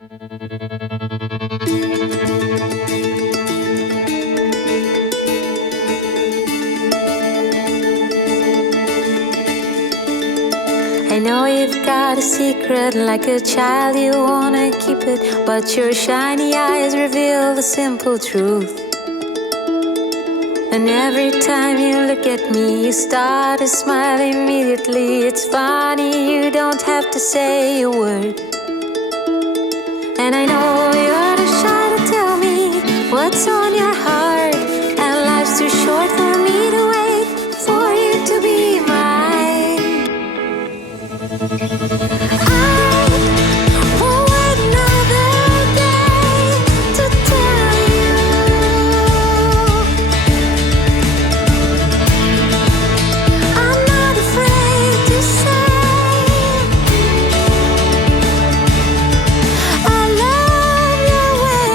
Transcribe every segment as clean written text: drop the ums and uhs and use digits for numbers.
I know you've got a secret, like a child you wanna keep it, but your shiny eyes reveal the simple truth. And every time you look at me, you start to smile immediately. It's funny, you don't have to say a word. And I know you're too shy to tell me what's on your heart, and life's too short for me to wait for you to be mine. I won't wait another day to tell you I'm not afraid to say I love your way.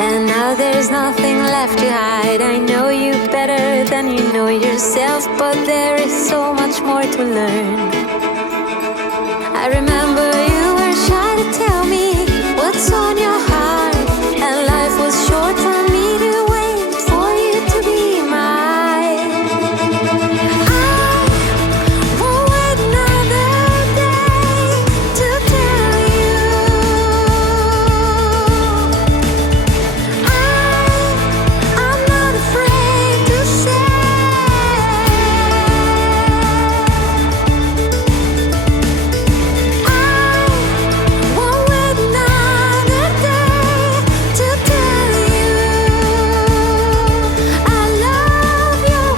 And now there's nothing left to hide. I know you better than you know yourself, but there is so much more to learn. I remember you were shy to tell me what's on your heart, and life was short for me to wait for you to be mine. I won't wait another day to tell you I'm not afraid to say I won't wait another day to tell you I love your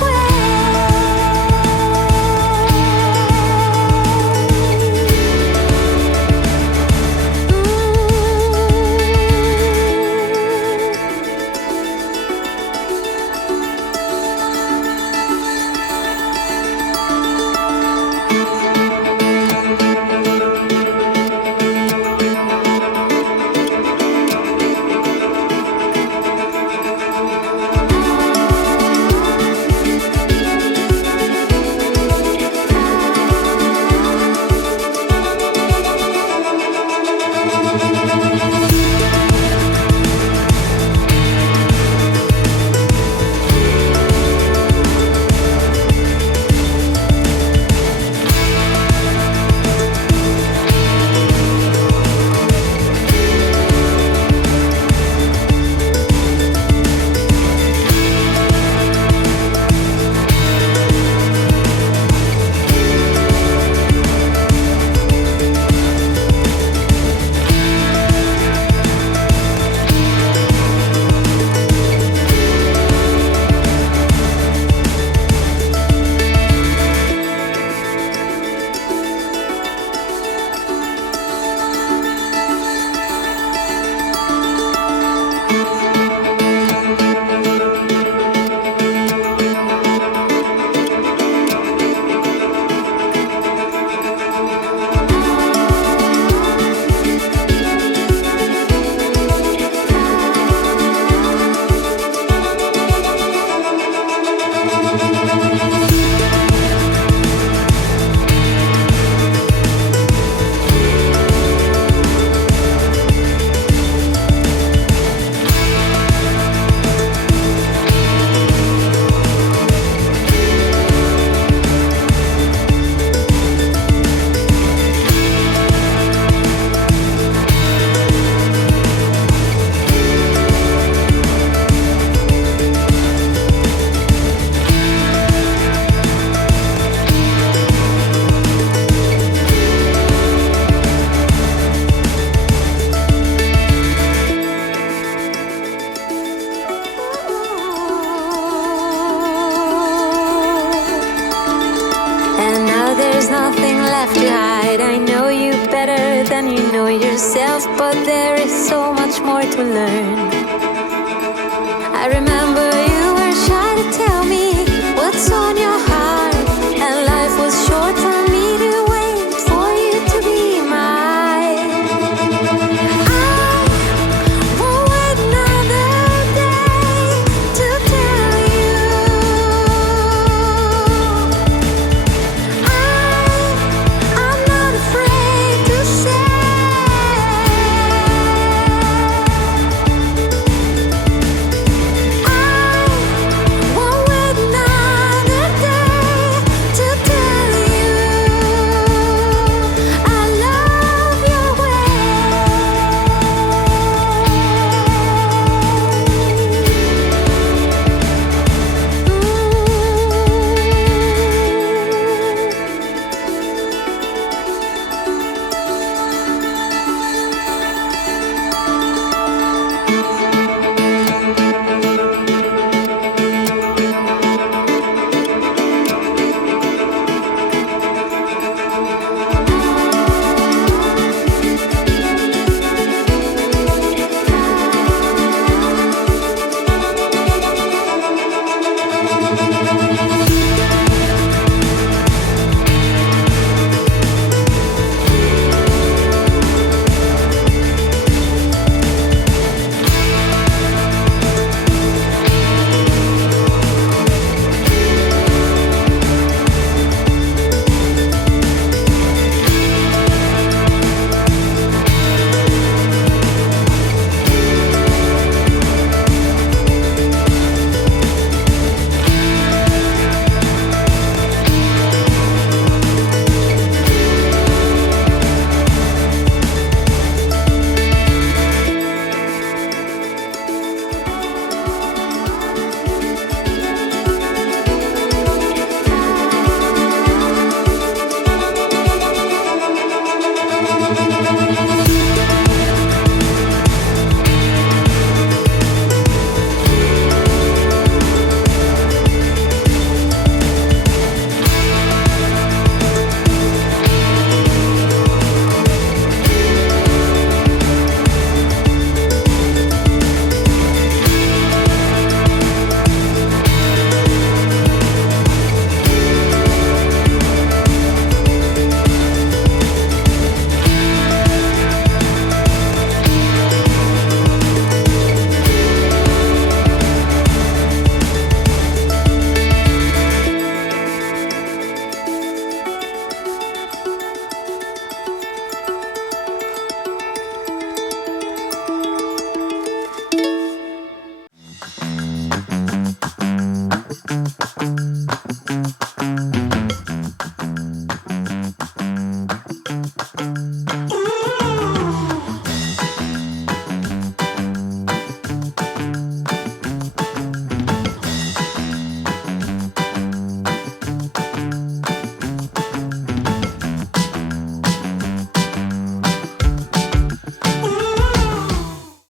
yourself, but there is so much more to learn. I remember